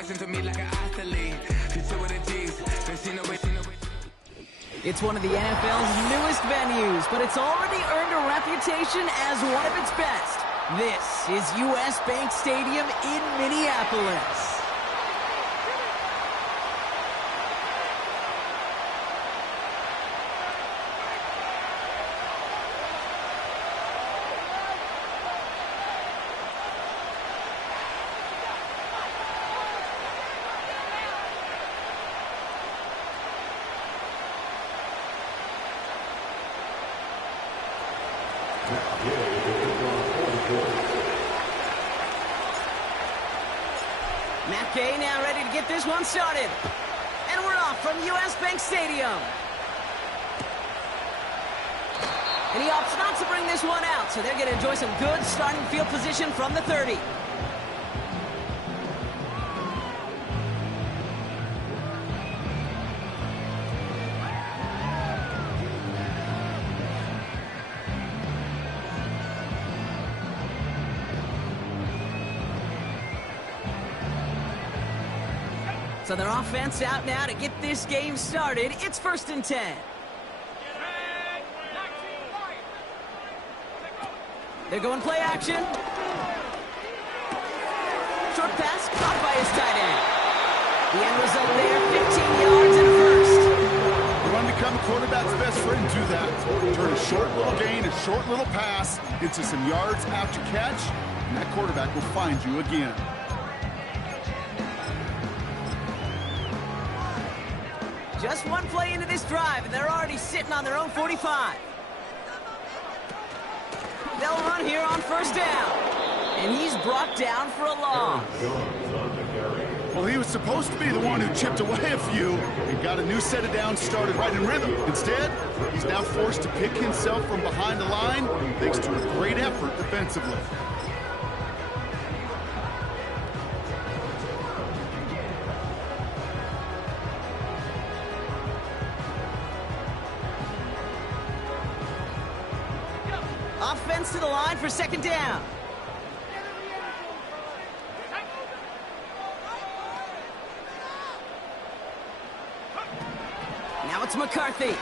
It's one of the NFL's newest venues, but it's already earned a reputation as one of its best. This is US Bank Stadium in Minneapolis. Matt Gay now ready to get this one started. And we're off from US Bank Stadium. And he opts not to bring this one out, so they're going to enjoy some good starting field position from the 30. So their offense out now to get this game started. It's 1st and 10. They're going play action. Short pass caught by his tight end. The end result there, 15 yards and a first. You want to become a quarterback's best friend, do that. Turn a short little gain, a short little pass into some yards after catch, and that quarterback will find you again. Just one play into this drive, and they're already sitting on their own 45. They'll run here on 1st down. And he's brought down for a loss. Well, he was supposed to be the one who chipped away a few and got a new set of downs started right in rhythm. Instead, he's now forced to pick himself from behind the line thanks to a great effort defensively. Offense to the line for 2nd down. Now it's McCarthy.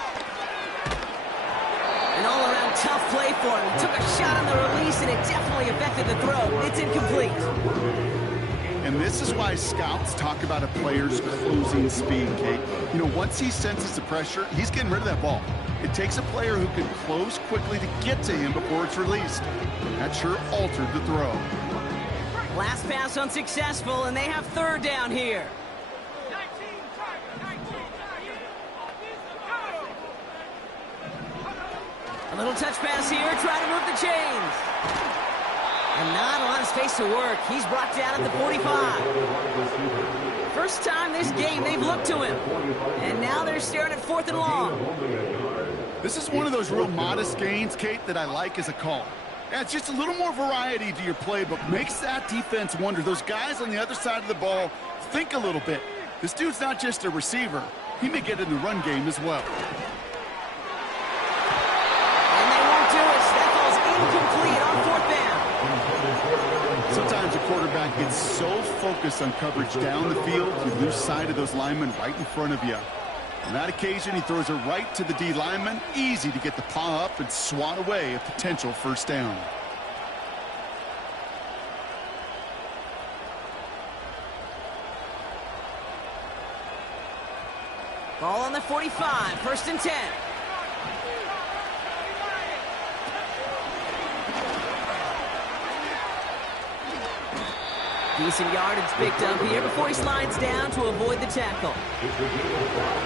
An all-around tough play for him. He took a shot on the release, and it definitely affected the throw. It's incomplete. And this is why scouts talk about a player's closing speed, Kate. You know, once he senses the pressure, he's getting rid of that ball. It takes a player who can close quickly to get to him before it's released. That sure altered the throw. Last pass unsuccessful, and they have 3rd down here. A little touch pass here, trying to move the chains. And not a lot of space to work. He's brought down at the 45. First time this game they've looked to him. And now they're staring at 4th and long. This is one of those real modest gains, Kate, that I like as a call. Yeah, it's just a little more variety to your playbook. Makes that defense wonder. Those guys on the other side of the ball think a little bit. This dude's not just a receiver. He may get in the run game as well. And they won't do it. That ball's incomplete on 4th down. Sometimes a quarterback gets so focused on coverage down the field, you lose sight of those linemen right in front of you. On that occasion, he throws it right to the D lineman. Easy to get the paw up and swat away a potential 1st down. Ball on the 45, 1st and 10. Decent yardage picked up here before he slides down to avoid the tackle.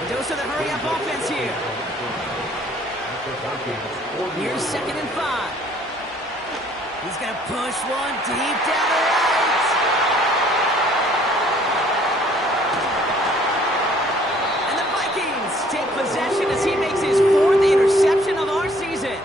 Dose of the hurry-up offense here. Here's 2nd and 5. He's going to push one deep down the right. And the Vikings take possession as he makes his 4th interception of our season.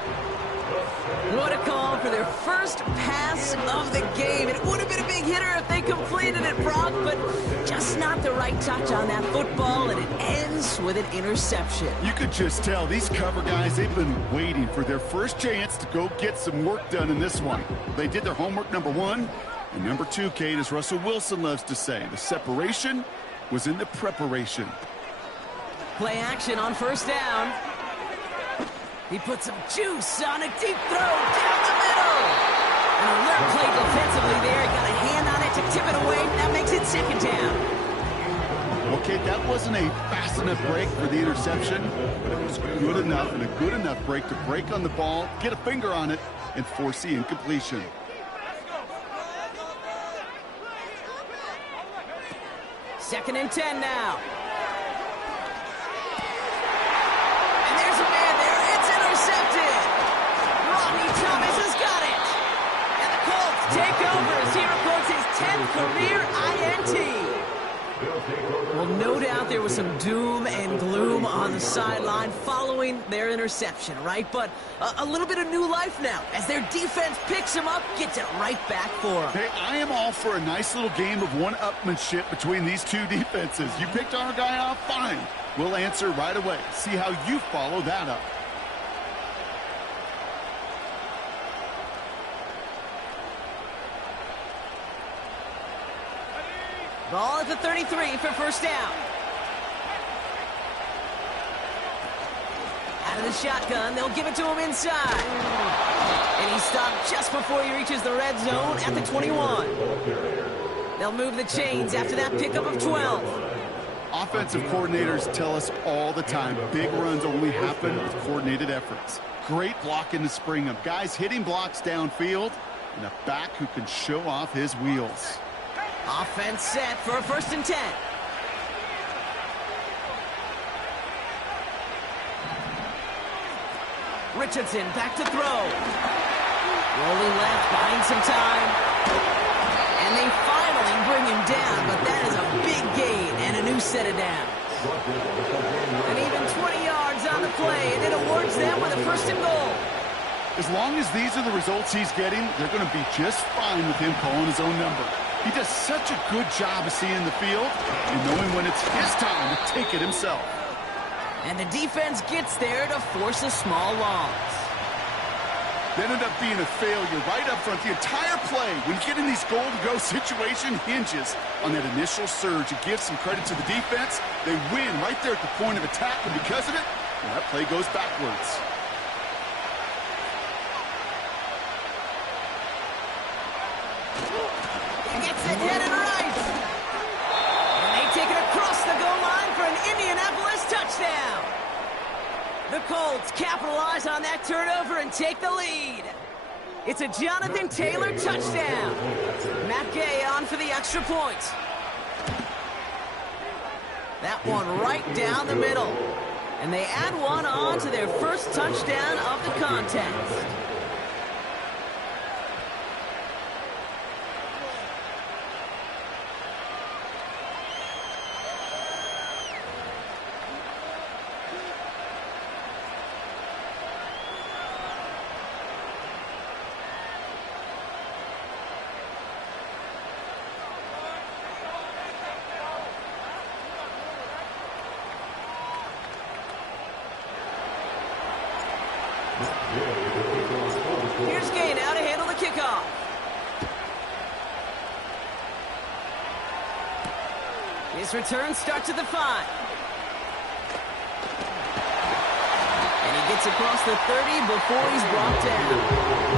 What a call for their first pass of the game. It would have been a big hitter if they completed it, Brock, but just not the right touch on that football, and it ends with an interception. You could just tell these cover guys, they've been waiting for their first chance to go get some work done in this one. They did their homework, number 1, And number 2, Kate, as Russell Wilson loves to say, the separation was in the preparation. Play action on first down. He put some juice on a deep throw down the middle. An alert play defensively there. Got a hand on it to tip it away. That makes it second down. Okay, that wasn't a fast enough break for the interception, but it was good enough and a good enough break to break on the ball, get a finger on it, and force the incompletion. Second and 10 now. And there's a man there. It's intercepted. Rodney Thomas has got it. And the Colts take over as he records his 10th career INT. Well, no doubt there was some doom and gloom on the sideline following their interception, right? But a little bit of new life now as their defense picks him up, gets it right back for him. Hey, I am all for a nice little game of one-upmanship between these two defenses. You picked our guy off, fine. We'll answer right away. See how you follow that up. Ball at the 33 for first down. Out of the shotgun, they'll give it to him inside. And he stopped just before he reaches the red zone at the 21. They'll move the chains after that pickup of 12. Offensive coordinators tell us all the time, big runs only happen with coordinated efforts. Great blocking to spring them. Guys hitting blocks downfield, and a back who can show off his wheels. Offense set for a first and 10. Richardson back to throw. Rolling left, buying some time. And they finally bring him down, but that is a big gain and a new set of downs. And even 20 yards on the play, and it awards them with a first and goal. As long as these are the results he's getting, they're going to be just fine with him calling his own number. He does such a good job of seeing the field and knowing when it's his time to take it himself. And the defense gets there to force a small loss. That ended up being a failure right up front. The entire play, when you get in these goal-to-go situation, hinges on that initial surge. It gives some credit to the defense. They win right there at the point of attack, and because of it, well, that play goes backwards. Gets it headed right. And they take it across the goal line for an Indianapolis touchdown. The Colts capitalize on that turnover and take the lead. It's a Jonathan Taylor touchdown. Matt Gay on for the extra point. That one right down the middle. And they add one on to their first touchdown of the contest. Here's Gay now to handle the kickoff. His return starts at the 5. And he gets across the 30 before he's brought down.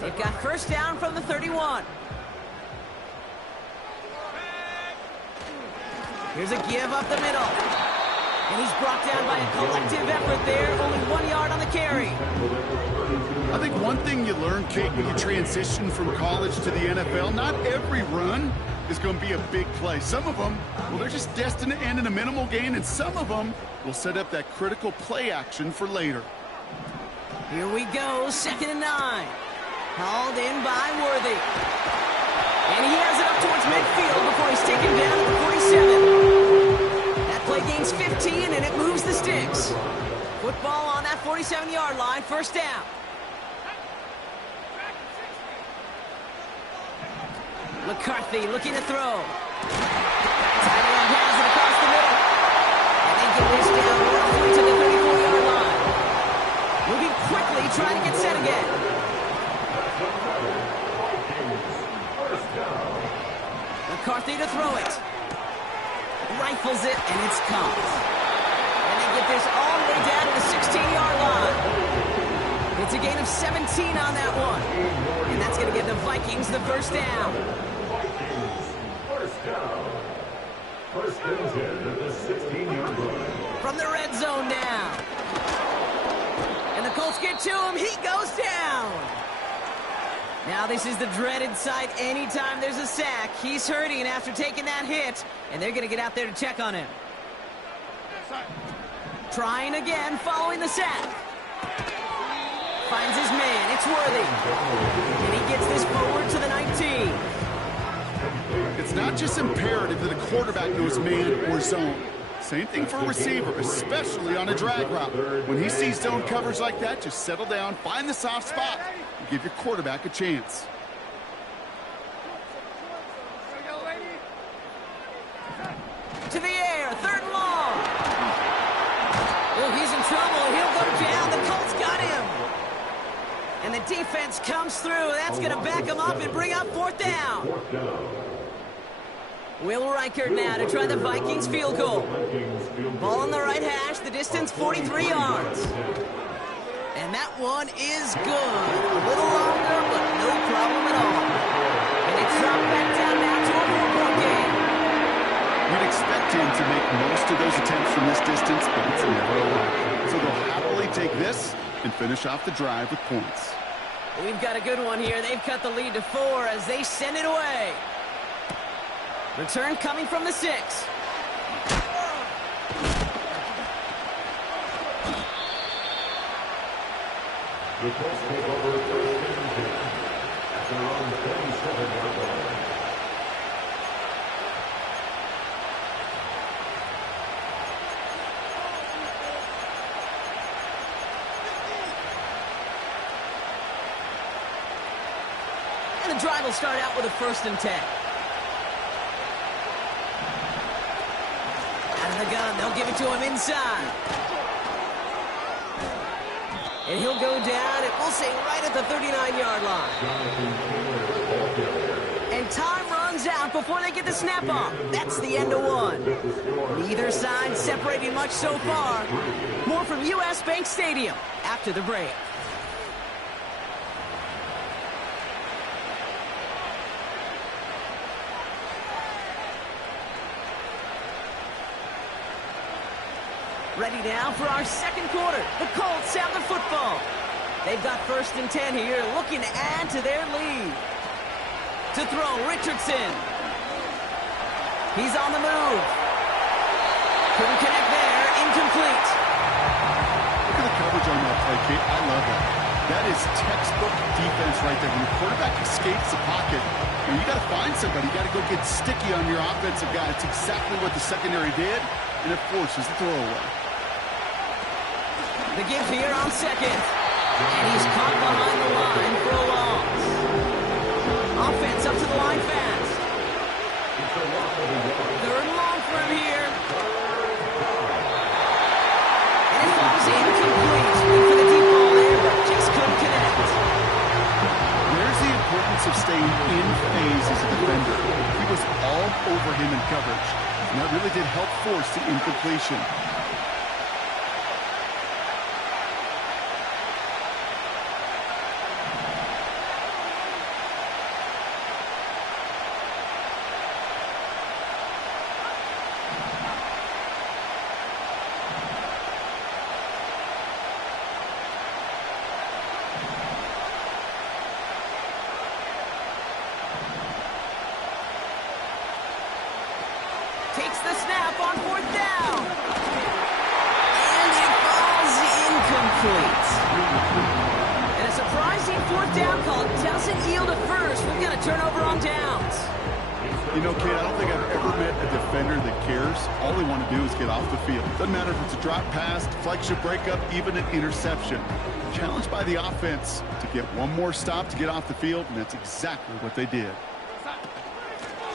They've got first down from the 31. Here's a give up the middle. And he's brought down by a collective effort there. Only 1 yard on the carry. I think one thing you learn, Kate, when you transition from college to the NFL, not every run is going to be a big play. Some of them, well, they're just destined to end in a minimal gain, and some of them will set up that critical play action for later. Here we go, 2nd and 9. Hauled in by Worthy. And he has it up towards midfield before he's taken down at the 47. That play gains 15, and it moves the sticks. Football on that 47-yard line, first down. McCarthy looking to throw. Tyler has it across the middle. And they get this down roughly to the 34-yard line. Moving quickly, trying to get set again. McCarthy to throw it. Rifles it, and it's caught. And they get this all the way down to the 16-yard line. It's a gain of 17 on that one. And that's going to give the Vikings the first down. First and 10 at the 16-yard line. From the red zone now. And the Colts get to him. He goes down. Now this is the dreaded sight anytime there's a sack. He's hurting after taking that hit, and they're going to get out there to check on him. Trying again following the sack. Finds his man. It's Worthy. And he gets this forward to the 19. It's not just imperative that a quarterback knows man or zone. Same thing for a receiver, especially on a drag route. When he sees zone coverage like that, just settle down, find the soft spot, and give your quarterback a chance. To the air, 3rd and long. Oh, he's in trouble. He'll go down. The Colts got him. And the defense comes through. That's going to back him up and bring up 4th down. Will Reichert now to try the Vikings field goal. Ball on the right hash, the distance 43 yards. And that one is good. A little longer, but no problem at all. And it's dropped back down now to a 4-point game. You'd expect him to make most of those attempts from this distance, but it's never a lot. So they'll happily take this and finish off the drive with points. We've got a good one here. They've cut the lead to 4 as they send it away. Return coming from the 6. The Colts take over 1st and 10 at their own 27-yard line. And the drive will start out with a 1st and 10. The gun, they'll give it to him inside. And he'll go down, and we'll say right at the 39-yard line. And time runs out before they get the snap off. That's the end of one. Neither side separating much so far. More from U.S. Bank Stadium after the break. Ready now for our 2nd quarter. The Colts have the football. They've got 1st and 10 here, looking to add to their lead. To throw, Richardson. He's on the move. Couldn't connect there, incomplete. Look at the coverage on that play, Kate. I love that. That is textbook defense right there. When the quarterback escapes the pocket, you got to find somebody. You got to go get sticky on your offensive guy. It's exactly what the secondary did, and it forces the throwaway. The give here on 2nd. And he's caught behind the line for a loss. Offense up to the line fast. 3rd and long for him here. And it falls incomplete. Went for the deep ball there, but just couldn't connect. There's the importance of staying in phase as a defender. He was all over him in coverage, and that really did help force the incompletion. Takes the snap on 4th down. And it falls incomplete. And a surprising 4th down call doesn't yield a first. We've got a turnover on downs. You know, Kate, I don't think I've ever met a defender that cares. All they want to do is get off the field. Doesn't matter if it's a drop pass, deflection, breakup, even an interception. Challenged by the offense to get one more stop to get off the field, and that's exactly what they did.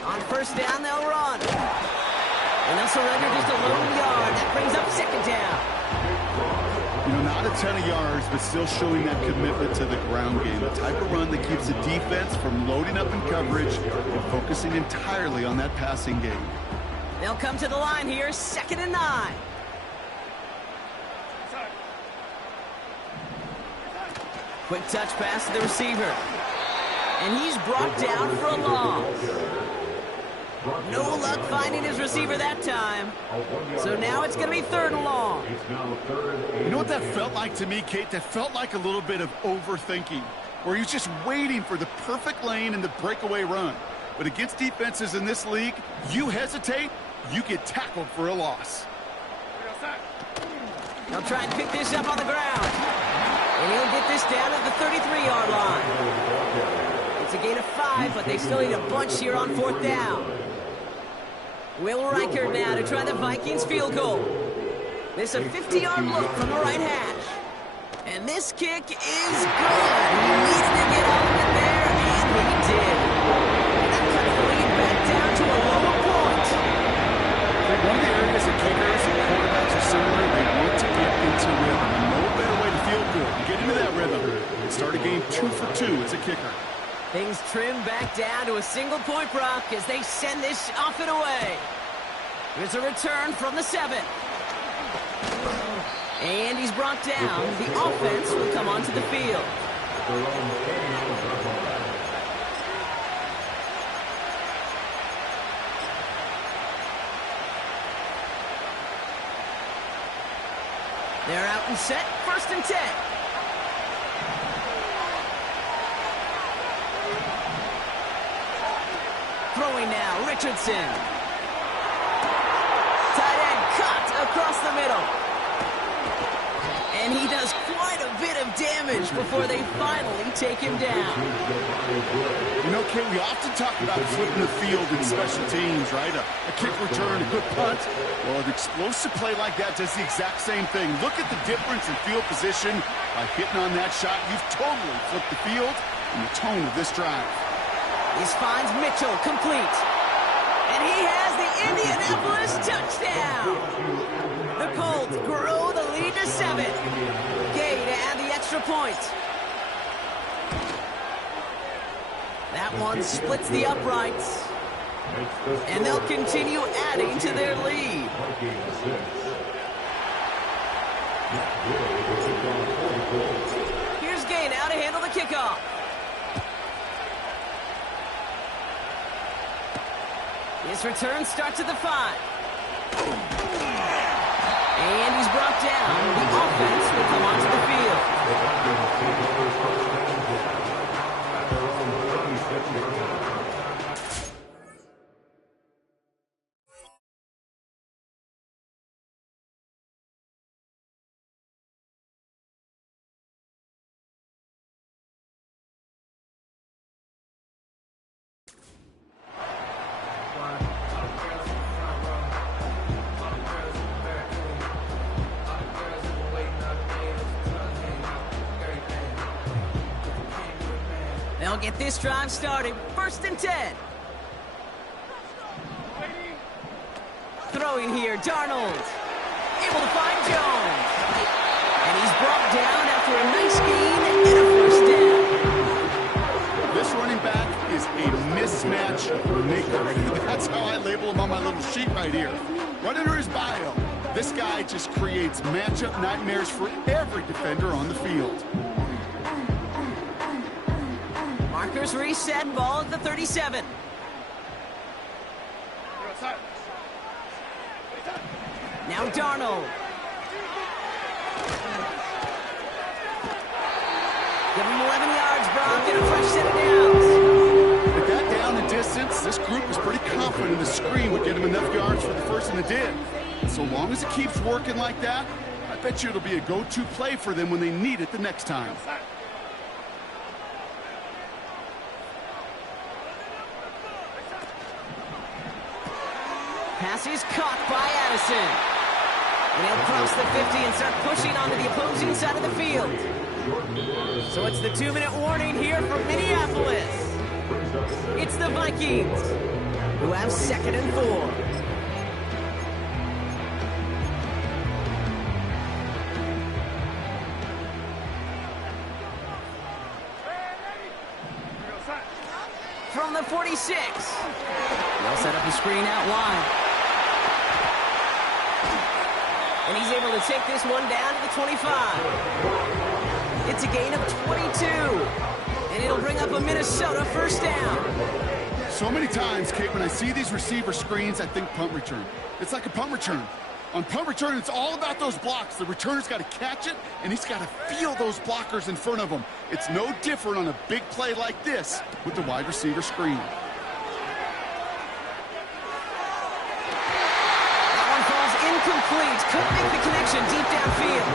On first down, they'll run. And they'll surrender just a lone yard. That brings up second down. You know, not a ton of yards, but still showing that commitment to the ground game. The type of run that keeps the defense from loading up in coverage and focusing entirely on that passing game. They'll come to the line here, 2nd and 9. Quick touch pass to the receiver. And he's brought down for a loss. No luck finding his receiver that time. So now it's going to be 3rd and long. You know what that felt like to me, Kate? That felt like a little bit of overthinking, where he was just waiting for the perfect lane and the breakaway run. But against defenses in this league, you hesitate, you get tackled for a loss. They'll try and pick this up on the ground. And he'll get this down at the 33-yard line. It's a gain of 5, but they still need a bunch here on 4th down. Will Reichert now to try the Vikings field goal. This a 50-yard look from the right hash. And this kick is good. He needed to get all of it there, and he did. And that cuts the lead back down to a lower point. One of the areas that kickers and quarterbacks are similar, they want to get into rhythm. And no better way to feel good. You get into that rhythm and start a game 2 for 2 as a kicker. Things trim back down to a single-point Brock as they send this off and away. Here's a return from the 7. And he's brought down. The offense will come onto the field. They're out and set. 1st and 10. Throwing now, Richardson. Tight end cut across the middle. And he does quite a bit of damage before they finally take him down. You know, Kate, we often talk about flipping the field in special teams, right? A kick return, a good punt. Well, an explosive play like that does the exact same thing. Look at the difference in field position. By hitting on that shot, you've totally flipped the field and the tone of this drive. This finds Mitchell complete. And he has the Indianapolis touchdown. The Colts grow the lead to 7. Gay to add the extra point. That one splits the uprights. And they'll continue adding to their lead. Here's Gay now to handle the kickoff. His return starts at the 5. And he's brought down. The offense will come onto the field. They'll get this drive started. 1st and 10. Throwing here, Darnold. Able to find Jones. And he's brought down after a nice gain and a 1st down. This running back is a mismatch maker. That's how I label him on my little sheet right here. Right under his bio, this guy just creates matchup nightmares for every defender on the field. Markers reset, ball at the 37. Now Darnold. Give him 11 yards, Brock, and a fresh set of downs. With that down and distance, this group was pretty confident the screen would get him enough yards for the first, and it did. And so long as it keeps working like that, I bet you it'll be a go-to play for them when they need it the next time. Pass is caught by Addison. And he'll cross the 50 and start pushing onto the opposing side of the field. So it's the 2-minute warning here from Minneapolis. It's the Vikings. who have 2nd and 4. From the 46. They'll set up a screen out wide. And he's able to take this one down to the 25. It's a gain of 22. And it'll bring up a Minnesota first down. So many times, Kate, when I see these receiver screens, I think punt return. It's like a punt return. On punt return, it's all about those blocks. The returner's got to catch it, and he's got to feel those blockers in front of him. It's no different on a big play like this with the wide receiver screen. That one falls incomplete. Couldn't make the connection deep downfield.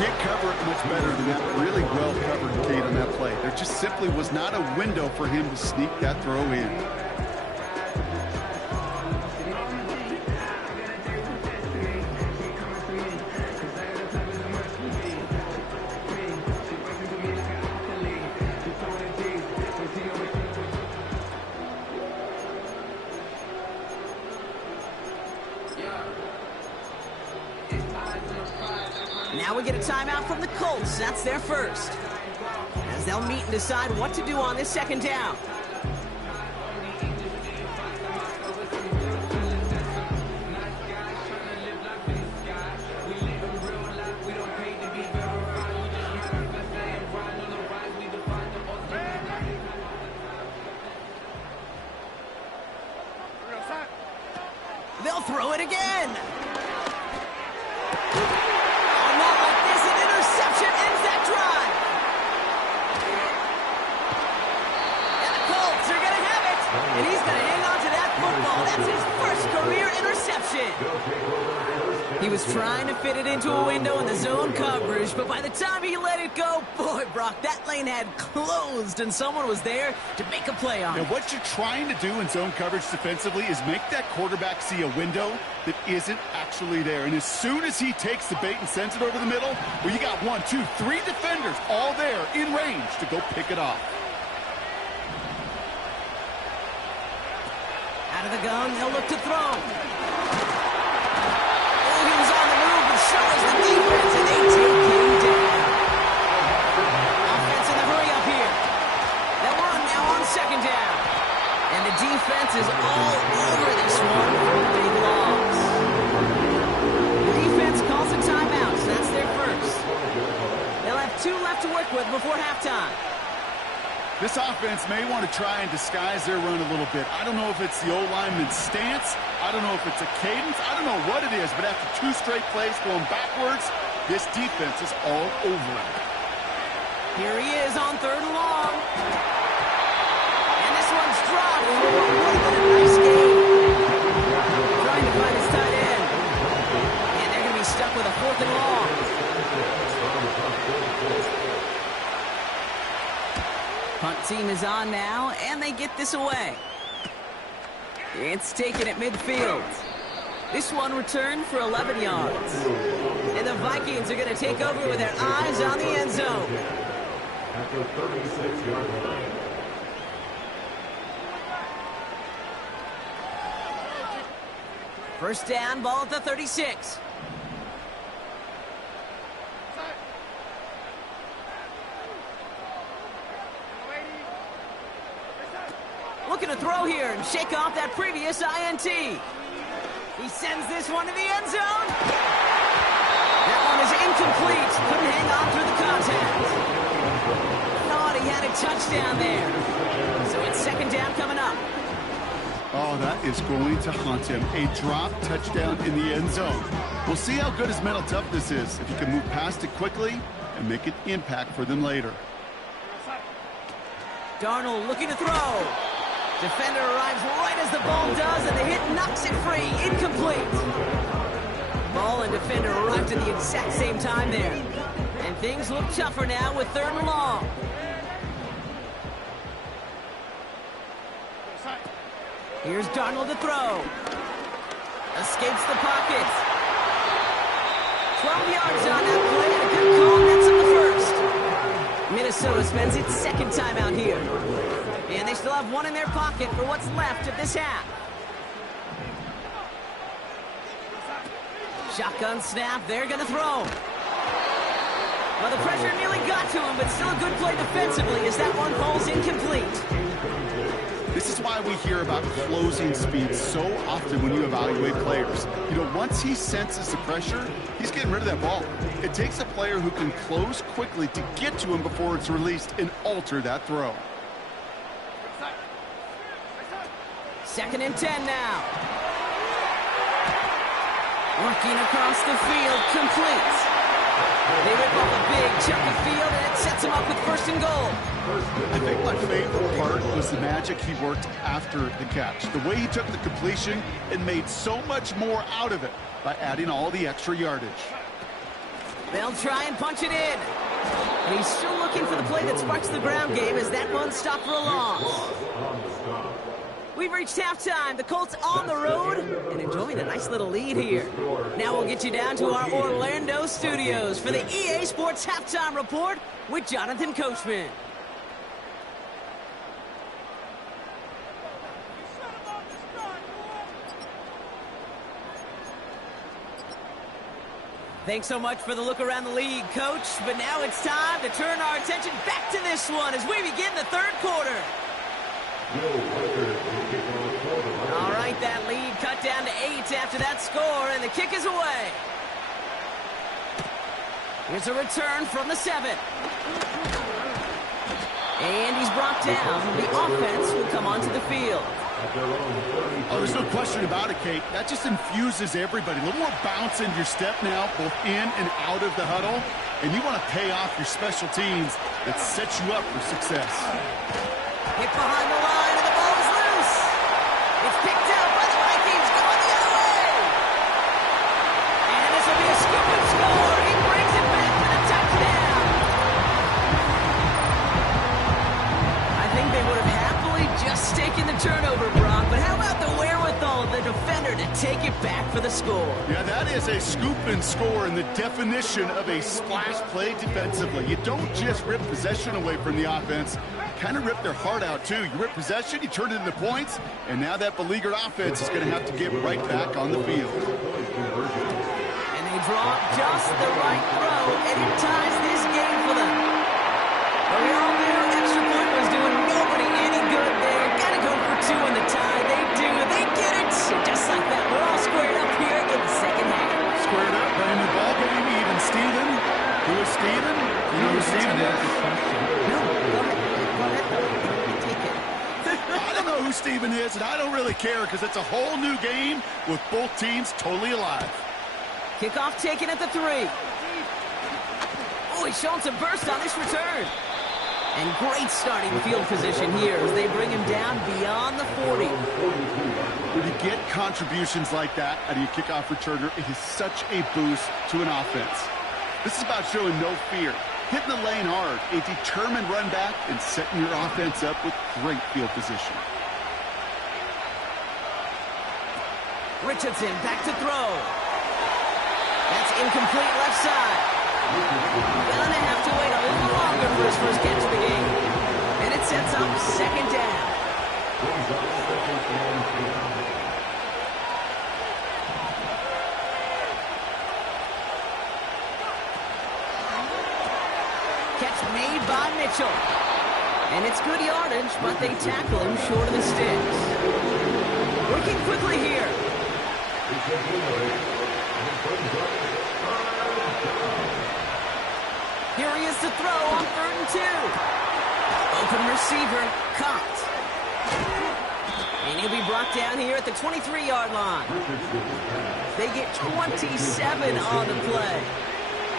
Can't cover it much better than that. Really well covered, Kate, on that play. There just simply was not a window for him to sneak that throw in. Now we get a timeout from the Colts. That's their first. As they'll meet and decide what to do on this 2nd down. They'll throw it again. Ends that drive. And the Colts are going to have it. And he's going to hang on to that football. That's his first career interception. He was trying to fit it into a window in the zone coverage, but by the time he let it go, boy, Brock, that lane had closed, and someone was there to make a play on it. Now, what you're trying to do in zone coverage defensively is make that quarterback see a window that isn't actually there. And as soon as he takes the bait and sends it over the middle, well, you got 1, 2, 3 defenders all there in range to go pick it off. Out of the gun, they'll look to throw. Oh, he was on the move, but so is the defense, and they take him down. Offense in the hurry up here. They'll run now on 2nd down. And the defense is all over this one for a big loss. The defense calls a timeout, so that's their first. They'll have 2 left to work with before halftime. This offense may want to try and disguise their run a little bit. I don't know if it's the O-lineman's stance. I don't know if it's a cadence. I don't know what it is, but after 2 straight plays going backwards, this defense is all over him. Here he is on 3rd and long. And this one's dropped for what would have been a nice game. Trying to find his tight end. And they're going to be stuck with a 4th and long. Punt team is on now, and they get this away. It's taken at midfield. This one returned for 11 yards. And the Vikings are going to take over with their eyes on the end zone. At the 36-yard line. First down, ball at the 36. Looking to throw here and shake off that previous INT. He sends this one to the end zone. That one is incomplete. Couldn't hang on through the contact. Thought he had a touchdown there. So it's 2nd down coming up. Oh, that is going to haunt him. A drop touchdown in the end zone. We'll see how good his mental toughness is, if he can move past it quickly and make an impact for them later. Darnold looking to throw. Defender arrives right as the ball does, and the hit knocks it free. Incomplete. Ball and defender arrived at the exact same time there. And things look tougher now with 3rd and long. Here's Darnold to throw. Escapes the pocket. 12 yards on that play, and a good call. That's up the first. Minnesota spends its 2nd timeout here. And they still have one in their pocket for what's left of this half. Shotgun snap, they're going to throw. Well, the pressure nearly got to him, but still a good play defensively as that one falls incomplete. This is why we hear about closing speed so often when you evaluate players. You know, once he senses the pressure, he's getting rid of that ball. It takes a player who can close quickly to get to him before it's released and alter that throw. 2nd and 10 now. Working across the field, complete. They rip off a big chunk of field, and it sets them up with 1st and goal. I think my favorite part was the magic he worked after the catch. The way he took the completion and made so much more out of it by adding all the extra yardage. They'll try and punch it in. And he's still looking for the play that sparks the ground game as that one stopped for a loss. We've reached halftime. The Colts on the road and enjoying a nice little lead here. Now we'll get you down to our Orlando studios for the EA Sports Halftime Report with Jonathan Coachman. Thanks so much for the look around the league, Coach. But now it's time to turn our attention back to this one as we begin the 3rd quarter. All right, that lead cut down to 8 after that score, and the kick is away. Here's a return from the 7. And he's brought down. The offense will come onto the field. Oh, there's no question about it, Kate. That just infuses everybody. A little more bounce in your step now, both in and out of the huddle. And you want to pay off your special teams that sets you up for success. Hit behind the line, and the ball is loose. It's picked out by the Vikings, going the other way. And this will be a scoop and score. He brings it back for the touchdown. I think they would have happily just taken the turnover, Brock, but how about the wherewithal of the defender to take it back for the score? Yeah, that is a scoop and score in the definition of a splash play defensively. You don't just rip possession away from the offense. Kind of rip their heart out, too. You rip possession, you turn it into points, and now that beleaguered offense is going to have to get right back on the field. And they draw just the right throw, and it ties this game for them. Well, we all knew extra point was doing nobody any good there. Got to go for 2 in the tie. They do. They get it. Just like that, we're all squared up here in the 2nd half. Squared up, brand new ball game, even Steven. Who is Steven? You know who Steven is? No, go ahead. I don't know who Steven is, and I don't really care because it's a whole new game with both teams totally alive. Kickoff taken at the 3. Oh, he's showing some burst on this return. And great starting field position here as they bring him down beyond the 40. When you get contributions like that out of your kickoff returner, it is such a boost to an offense. This is about showing no fear, hitting the lane hard, a determined run back, and setting your offense up with great field position. Richardson back to throw. That's incomplete left side. Gonna have to wait a little longer for his first catch of the game. And it sets up 2nd down. Catch made by Mitchell. And it's good yardage, but they tackle him short of the sticks. Working quickly here. Here he is to throw on 3rd and 2. Open receiver, caught. And he'll be brought down here at the 23-yard line. They get 27 on the play.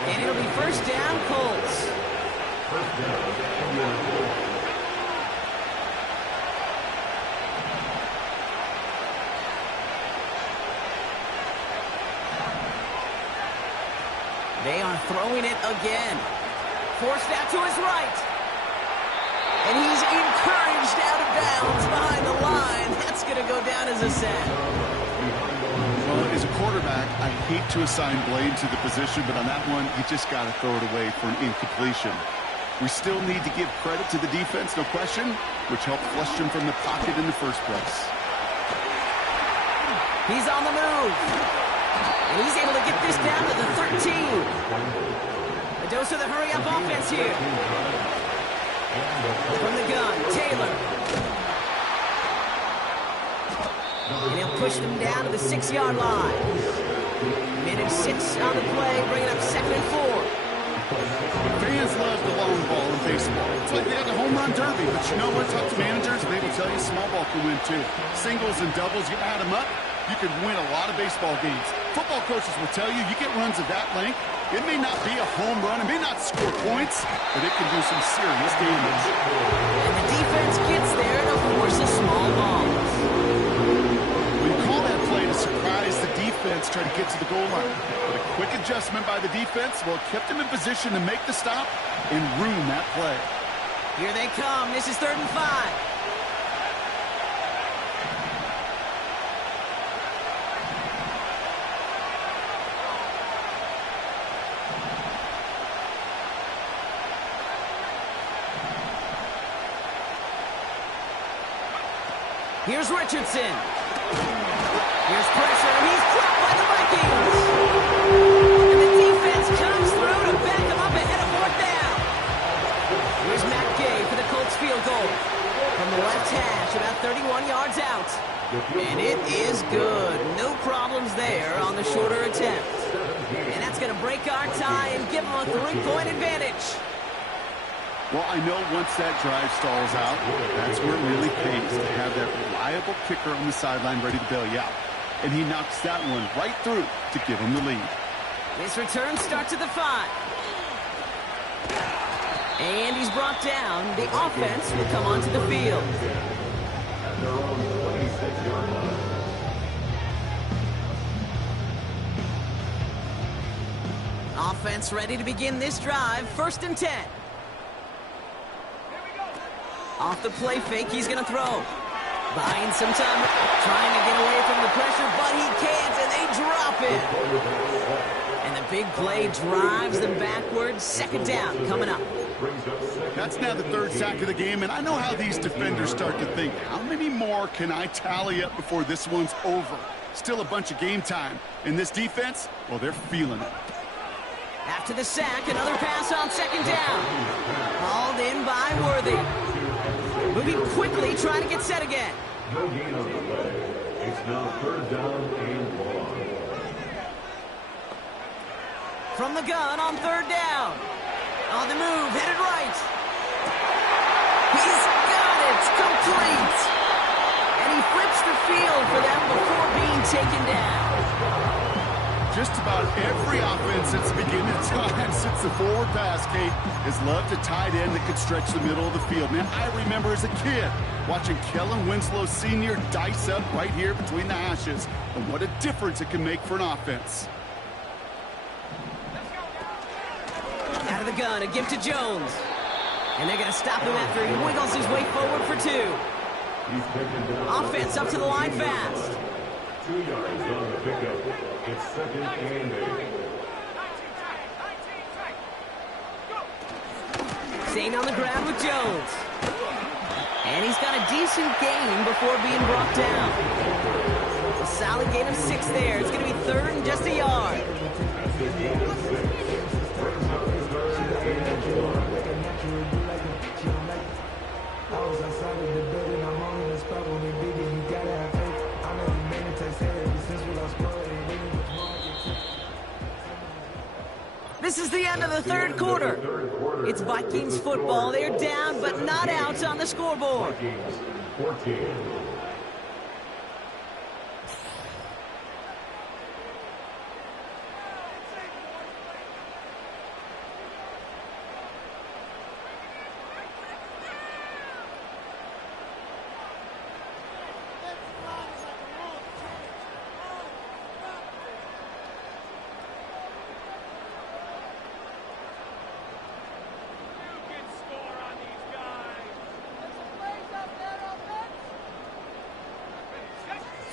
And it'll be 1st down, Colts. They are throwing it again. Forced out to his right. And he's encouraged out of bounds behind the line. That's going to go down as a sack. Well, as a quarterback, I hate to assign blame to the position, but on that one, you just got to throw it away for an incompletion. We still need to give credit to the defense, no question, which helped flush him from the pocket in the first place. He's on the move. And he's able to get this down to the 13. A dose of the hurry-up offense here. From the gun, Taylor. And he'll push them down to the 6-yard line. Minute 6 on the play, bringing up 2nd and 4. Fans love the long ball in baseball. It's like they had the home run derby, but you know what? Talk to managers, and they will tell you small ball can win too. Singles and doubles, you add them up, you can win a lot of baseball games. Football coaches will tell you get runs of that length. It may not be a home run, it may not score points, but it can do some serious damage. And the defense gets there to force a small ball. We call that play to surprise the defense, try to get to the goal line. But a quick adjustment by the defense, well, it kept them in position to make the stop and ruin that play. Here they come. This is 3rd and 5. Here's Richardson. Here's pressure, and he's dropped by the Vikings. And the defense comes through to back him up ahead of 4th down. Here's Matt Gay for the Colts field goal. From the left hash, about 31 yards out. And it is good. No problems there on the shorter attempt. And that's going to break our tie and give them a 3-point advantage. Well, I know once that drive stalls out, that's where it really pays to have that reliable kicker on the sideline ready to bail you out. And he knocks that one right through to give him the lead. This return starts at the 5. And he's brought down. The offense will come onto the field. Offense ready to begin this drive. 1st and 10. Off the play fake, he's going to throw. Buying some time, trying to get away from the pressure, but he can't, and they drop it. And the big play drives them backwards. 2nd down coming up. That's now the 3rd sack of the game, and I know how these defenders start to think. How many more can I tally up before this one's over? Still a bunch of game time. And this defense, well, they're feeling it. After the sack, another pass on 2nd down. Hauled in by Worthy. Moving quickly, trying to get set again. No gain on the play. It's now 3rd down and 1. From the gun on 3rd down. On the move, headed right. He's got it, complete. And he flips the field for them before being taken down. Just about every offense that's beginning time since the forward pass, Kate, has loved a tight end that could stretch the middle of the field. Man, I remember as a kid watching Kellen Winslow Sr. dice up right here between the hashes. And what a difference it can make for an offense. Out of the gun, a give to Jones. And they're going to stop him after he wiggles his way forward for 2. Offense up to the line fast. 2 yards on the pickup. It's 2nd and 8. Staying on the ground with Jones. And he's got a decent gain before being brought down. A solid gain of 6 there. It's going to be 3rd and just a yard. This is the end of the 3rd quarter. It's Vikings football. They're down, but not out on the scoreboard. 14.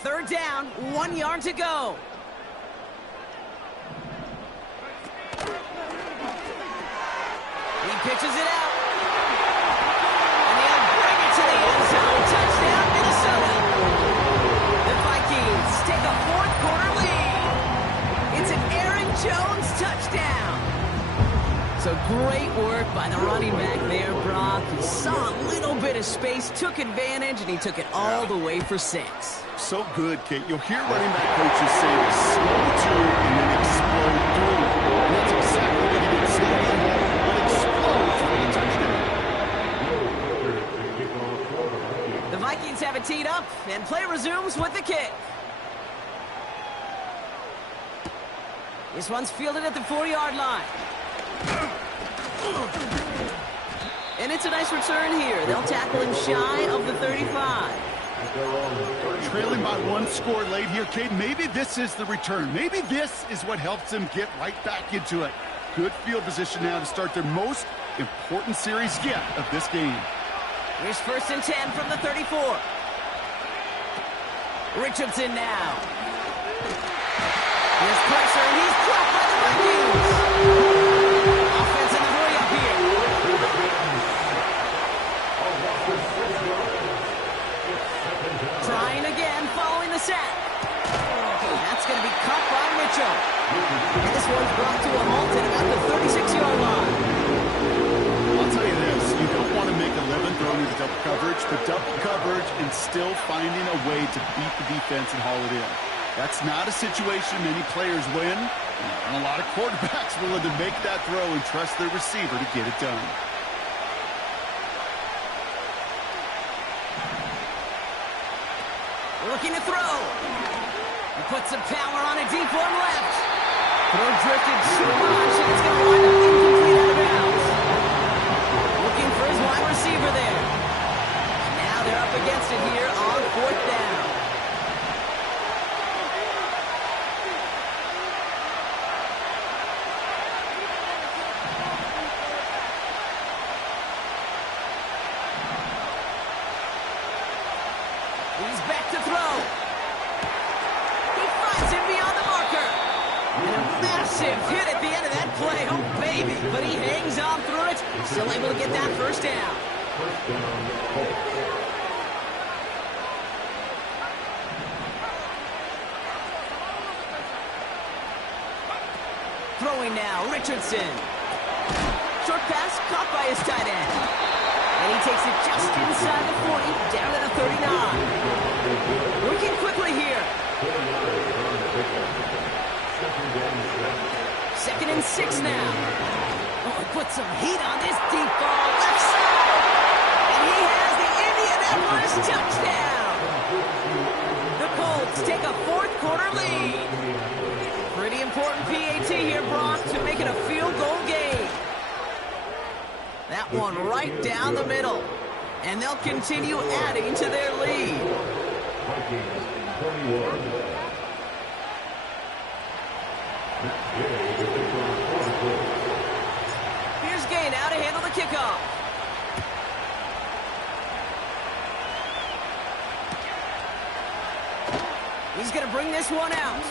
Third down, 1 yard to go. He pitches it out. Great work by the running back there, Brock. He saw a little bit of space, took advantage, and he took it all the way for 6. So good, Kate. You'll hear running back coaches say to slow to and then explode through. And that's exactly what he did. Slow to the hole, but explode for the touchdown. The Vikings have it teed up, and play resumes with the kick. This one's fielded at the 4-yard line. And it's a nice return here. They'll tackle him shy of the 35. Trailing by 1 score late here, Kate. Maybe this is the return. Maybe this is what helps them get right back into it. Good field position now to start their most important series yet of this game. Here's 1st and 10 from the 34. Richardson now. Here's pressure, and he's dropped by the Vikings. Offense in the hurry up here. Trying again, following the sack. That's going to be caught by Mitchell. And this one's brought to a halt at about the 36-yard line. I'll tell you this, you don't want to make 11 throwing into double coverage, but double coverage and still finding a way to beat the defense and haul it in. That's not a situation many players win, and a lot of quarterbacks willing to make that throw and trust their receiver to get it done. Looking to throw. He puts some power on a deep one left. Throw drifted too much, and it's going to wind up incomplete out of bounds. Looking for his wide receiver there. And now they're up against it here on 4th down. He's back to throw. He finds him beyond the marker. And a massive hit at the end of that play. Oh, baby. But he hangs on through it. Still able to get that 1st down. Throwing now, Richardson. Short pass caught by his tight end. And he takes it just inside the 40, down to the 39. Working quickly here. 2nd and 6 now. Oh, he put some heat on this deep ball. Left side. And he has the Indianapolis touchdown. The Colts take a 4th quarter lead. Pretty important PAT here, Brock, to make it a field goal game. That one right down the middle. And they'll continue adding to their lead. Here's Gay now to handle the kickoff. He's going to bring this one out.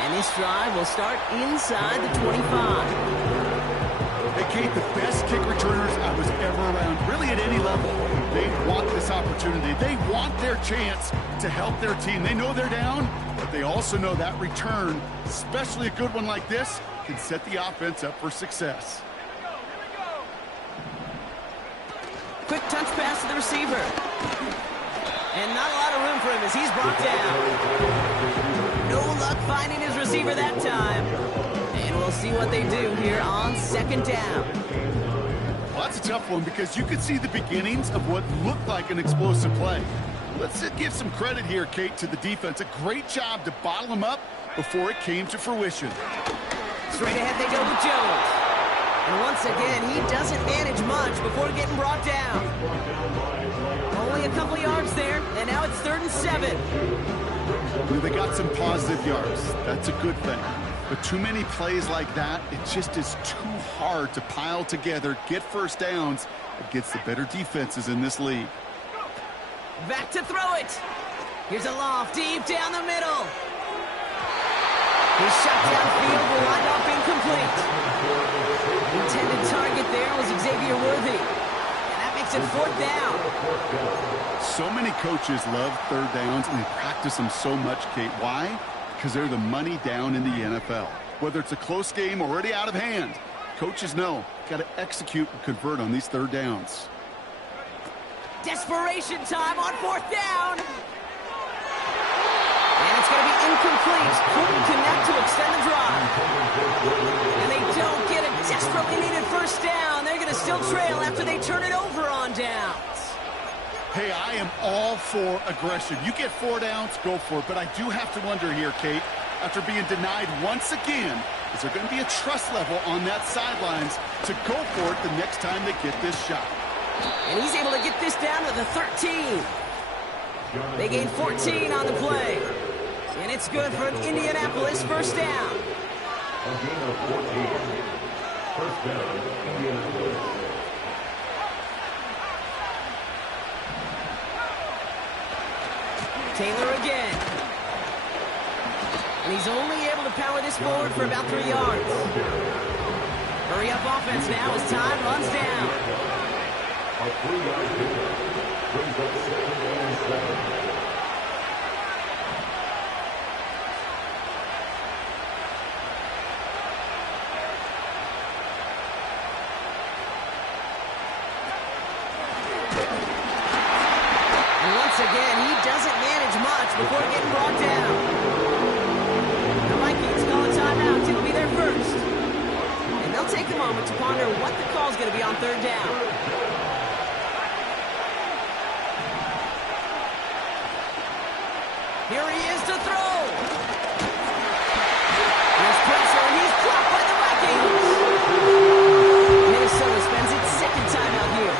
And this drive will start inside the 25. Hey, Kate, the best kick returners I was ever around, really at any level. They want this opportunity. They want their chance to help their team. They know they're down, but they also know that return, especially a good one like this, can set the offense up for success. Quick touch pass to the receiver. And not a lot of room for him as he's brought down. No luck finding his receiver that time. And we'll see what they do here on 2nd down. Well, that's a tough one because you could see the beginnings of what looked like an explosive play. Let's give some credit here, Kate, to the defense. A great job to bottle them up before it came to fruition. Straight ahead they go with Jones. And once again, he doesn't manage much before getting brought down. Only a couple yards there, and now it's 3rd and 7. They got some positive yards. That's a good thing. But too many plays like that, it just is too hard to pile together, get 1st downs against the better defenses in this league. Back to throw it. Here's a loft deep down the middle. His shot downfield will wind up incomplete. Intended target there was Xavier Worthy. And that makes it 4th down. So many coaches love 3rd downs, and they practice them so much, Kate. Why? Because they're the money down in the NFL. Whether it's a close game or already out of hand, coaches know got to execute and convert on these third downs. Desperation time on fourth down. And it's going to be incomplete. Couldn't connect to extend the drive. And they don't get a desperately needed first down. They're going to still trail after they turn it over on downs. Hey, I am all for aggression. You get 4 downs, go for it. But I do have to wonder here, Kate, after being denied once again, is there going to be a trust level on that sidelines to go for it the next time they get this shot? And he's able to get this down to the 13. They gain 14 on the play. And it's good for an Indianapolis first down. A gain of 14. First down, Indianapolis. Taylor again. And he's only able to power this forward for about 3 yards. Hurry up offense now as time runs down. A 3-yard pickup brings up 2nd and 7. And once again, he doesn't manage much before getting brought down. The Vikings call a timeout. It'll be their first. And they'll take a moment to ponder what the call's going to be on third down. Here he is to throw. There's pressure, and he's dropped by the Vikings. Minnesota spends its second timeout here.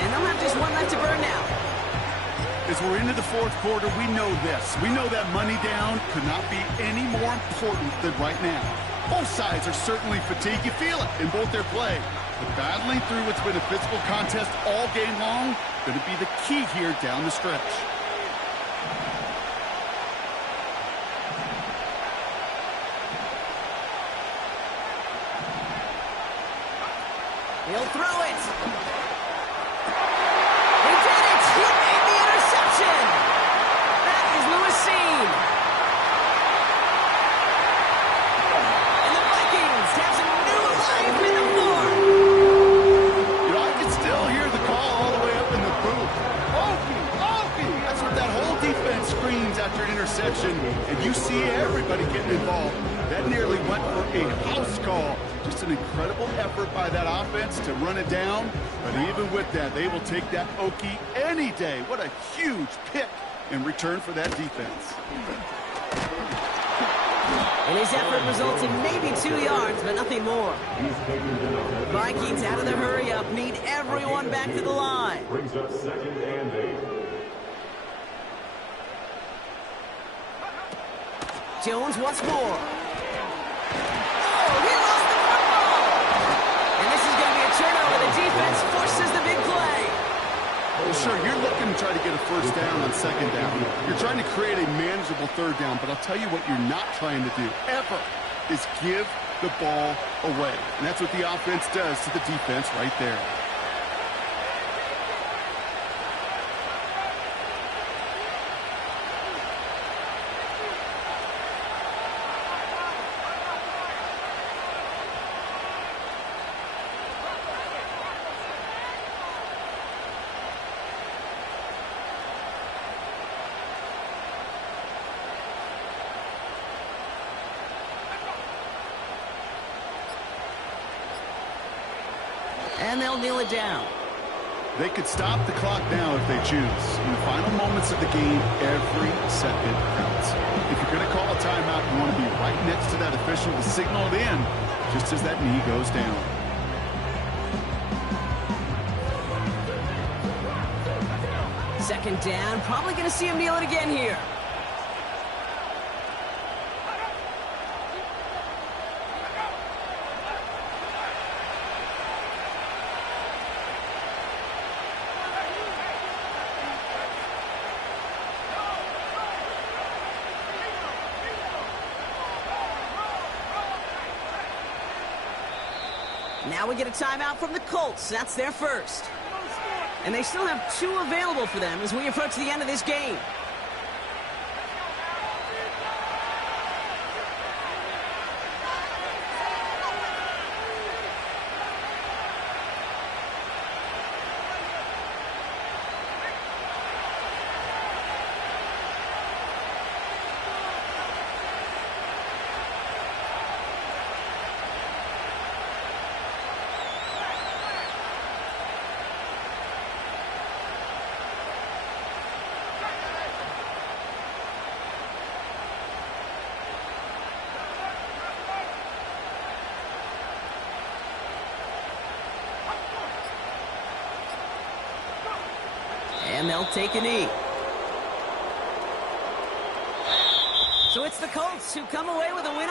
And they'll have just one left to burn now. As we're into the fourth quarter, we know this. We know that money down could not be any more important than right now. Both sides are certainly fatigued. You feel it in both their play. But battling through what's been a physical contest all game long, going to be the key here down the stretch. He'll throw it. He did it. He made the interception. That is Lewis Seen. And the Vikings have some new life in the fourth. You know, I can still hear the call all the way up in the booth. Okie, Okie. That's what that whole defense screams after an interception. And you see everybody getting involved. That nearly went for a house call. Just an incredible effort by that offense to run it down. But even with that, they will take that Okie any day. What a huge pick in return for that defense. And his effort results in maybe 2 yards, but nothing more. Vikings out of the hurry-up need everyone back to the line. Brings up 2nd and 8. Jones once more. Oh, he lost the football! And this is going to be a turnover. The defense forces the big play. Well, sure, you're looking to try to get a first down on second down. You're trying to create a manageable third down, but I'll tell you what you're not trying to do, ever, is give the ball away. And that's what the offense does to the defense right there. And they'll kneel it down. They could stop the clock now if they choose. In the final moments of the game, every second counts. If you're going to call a timeout, you want to be right next to that official to signal it in just as that knee goes down. Second down. Probably going to see him kneel it again here. Now we get a timeout from the Colts. That's their first. And they still have 2 available for them as we approach the end of this game. and they'll take a knee. So it's the Colts who come away with a win.